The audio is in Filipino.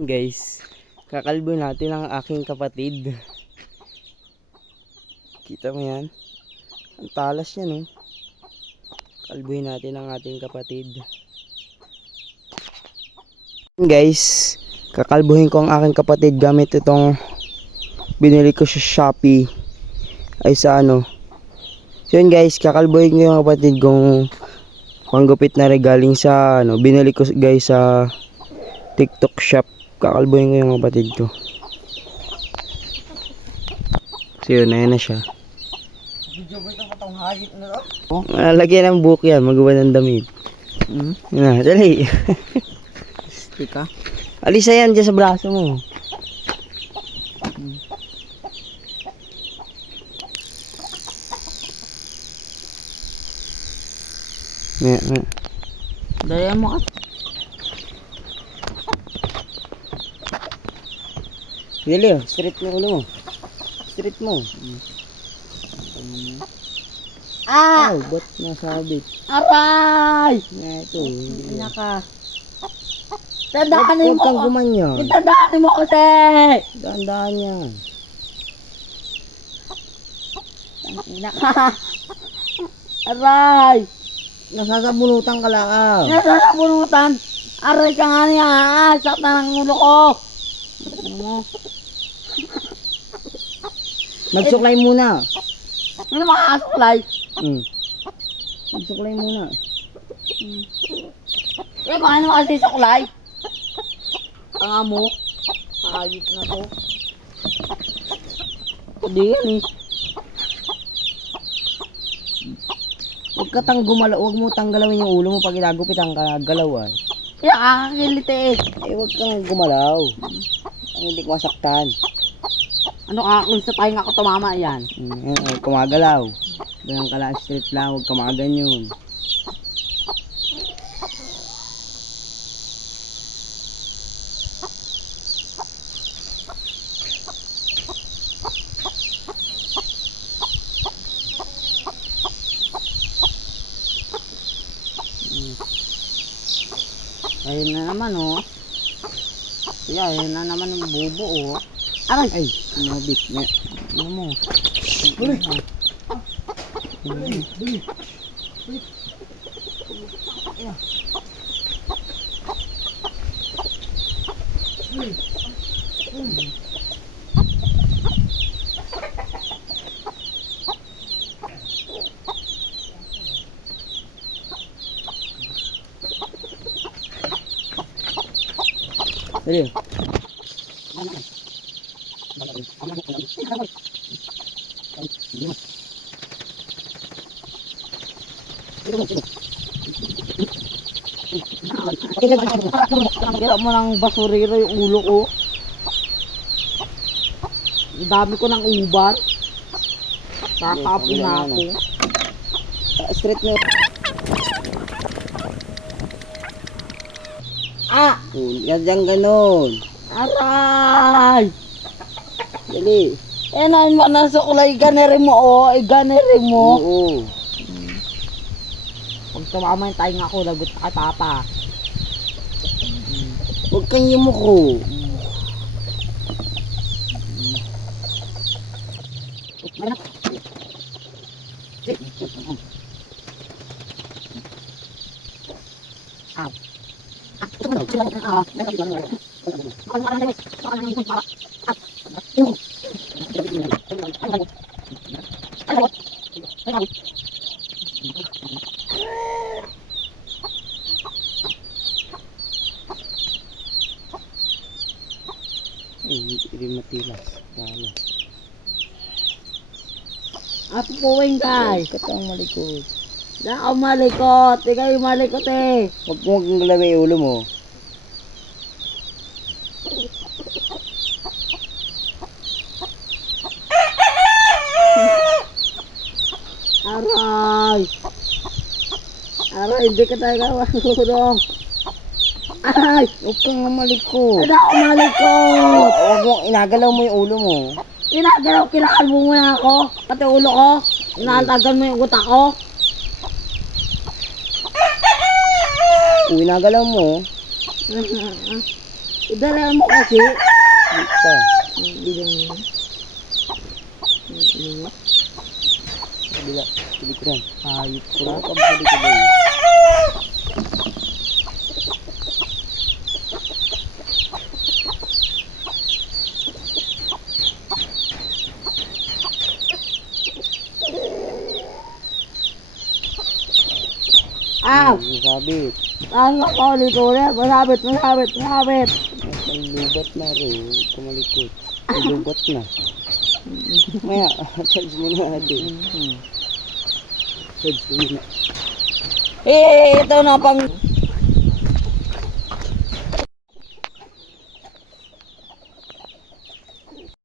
Guys, kakalbo natin ang aking kapatid. Kita mo yan? Ang talas niya, no? Kalbuhin natin ang ating kapatid. Guys, kakalbuhin ko ang aking kapatid gamit itong binili ko sa Shopee. Ay sa ano. So yun guys, kakalbuhin ko yung kapatid kong panggupit na regaling sa ano. Binili ko guys sa TikTok shop. Kakalbuhin ko yung kapatid ko. So yun, ayan na siya. Lagyan ng buhok yan, magawa ng damit. Yan na, dali. Stika? Alisa yan dyan sa braso mo. Daya mo ka. Dali, straight mo ulo mo. Straight mo. Ah! Ay, ba't nasabit? Aray! Ito. Naka. Tandaanin Huwag mo kang ko. gumanyan. Tandaanin mo kasi. Dahan-dahan yan. Naka. Aray! Nasasabunutan ka lang ah. Nasasabunutan. Aray ka nga niya. Sakta ng ulo ko. Ano mo? Magsuklay muna. Ano makakasuklay? Magsuklay muna. Eh, paano kasi suklay? Tanga mo. Nakayip na to. Hindi yan eh. Huwag mo tanggalawin yung ulo mo pag inagupit ang galaw ah. Kaya kakakiliti eh. Huwag kang gumalaw. Ang hindi ko masaktan. Ano ka, kung sa pahinga ko tumama yan. Huwag kumagalaw. Ganyan ka lang, straight lang, huwag kamaganyan. Ayun na naman oh. Kaya ayun na naman ang bubo oh. Aray! Ay, mabit na. Ano mo? Buli! Dali. Kira mo ng basurero yung ulo ko. Ang dami ko ng uban. Kakapin na ako. Straight mo. Ah! Yan ganon. Aray! Dali. Eh, naman mo na suklay, ganere mo oh. Ganere mo. Oo. Pag tumama yung tainga ko, lagot na kay Papa. Huwag kang yumuko. Hindi matilas. Talas. Apo puwing kay. Katang malikot. Na ako malikot. Ikaw yung malikot eh. Huwag mo galawin yung ulo mo. Aray! Aray, hindi ka tayo kawakulong. Aray! Huwag kang malikot. Ano ako malikot? Huwag mo, inagalaw mo yung ulo mo. Kinagalaw, kinakalbo mo na ako. Pati ulo ko. Inaaltagan mo yung utak ko. Inagalaw mo. Idala mo kasi. Ito. Bilang mo. Kabila. Pilipran. Hayop Puro ka. ka kabili ko ba yun? Ah! Sabit. Ano ko dito ulit? Masabit. Lubat na rin. Kumalikot. Lubat na. Maya, charge mo na natin. Charge mo na. Ito na pang